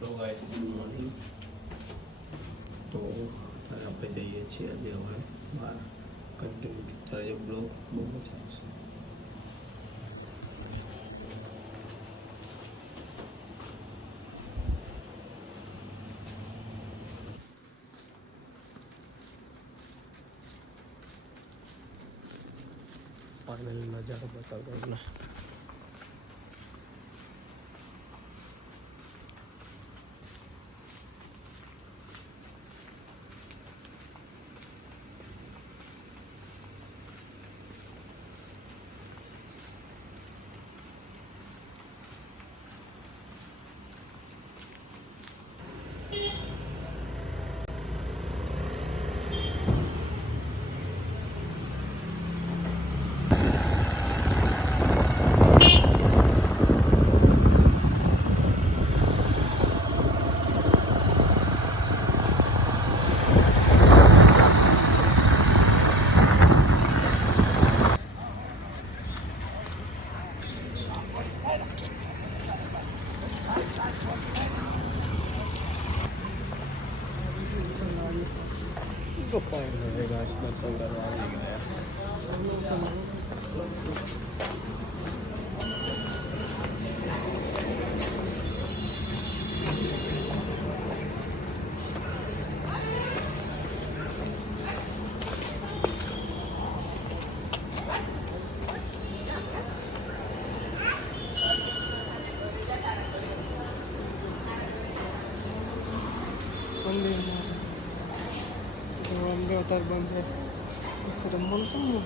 Hello guys, good morning. તો અત્યારે આપણે જઈએ છીએ આજે હવે બહાર. કન્ટિન્યુ અત્યારે જે બ્લોગ બહુ મજા આવશે. ફાઇનલ નજારો બતાવતો તમને. તો ફાઇનલ ગાઈસ દર્શન કરવા આવી ગયા. वंदे अवतार बंद है रमन कौन मुझे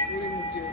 स्टोरी मुझे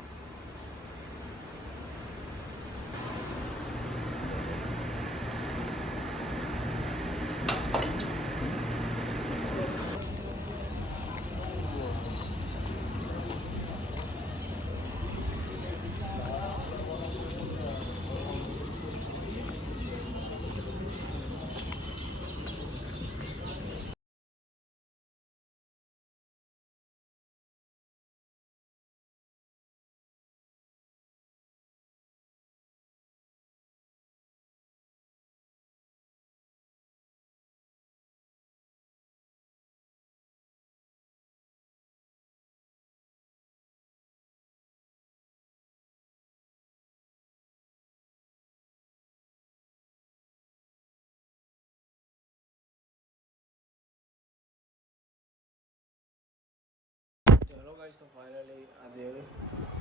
હેલો ગાઈસ, તો ફાઇનલી આજે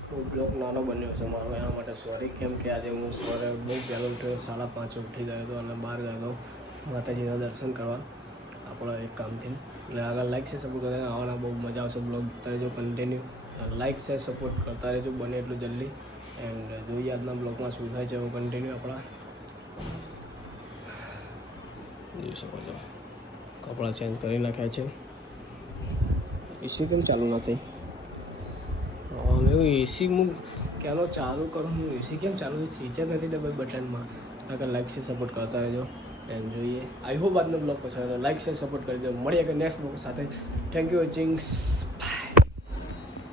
બહુ બ્લોગ નાનો બન્યો છે મારો, એના માટે સોરી. કેમ કે આજે હું સવારે બહુ વહેલો ઉઠ્યો, 5:30 ઉઠી ગયો હતો અને બહાર ગયો હતો માતાજીના દર્શન કરવા આપણા એક કામથી. એટલે આગળ લાઈક છે સપોર્ટ કરતા આવવાના, બહુ મજા આવશે. બ્લોગ કરતા રહેજો કન્ટિન્યુ, લાઈક છે સપોર્ટ કરતા રહેજો બને એટલું જલ્દી. એન્ડ જોઈએ આજના બ્લોગમાં શું થાય છે એવું કન્ટિન્યુ આપણા જોઈ શકો છો. કપડાં ચેન્જ કરી નાખ્યા છે. એસી કેમ ચાલુ ના થઈ? એવું એસી હું ક્યાંનો ચાલુ કરું, હું એસી કેમ ચાલુ સ્વિચ જ નથી ડબલ બટનમાં. આગળ લાઈક છે સપોર્ટ કરતા રહેજો. એમ જોઈએ. આઈ હોપ આજનો બ્લોગ પસંદ આવે. લાઈક છે સપોર્ટ કરી દો. મળીએ કે નેક્સ્ટ બ્લોગ સાથે. Thank you watching.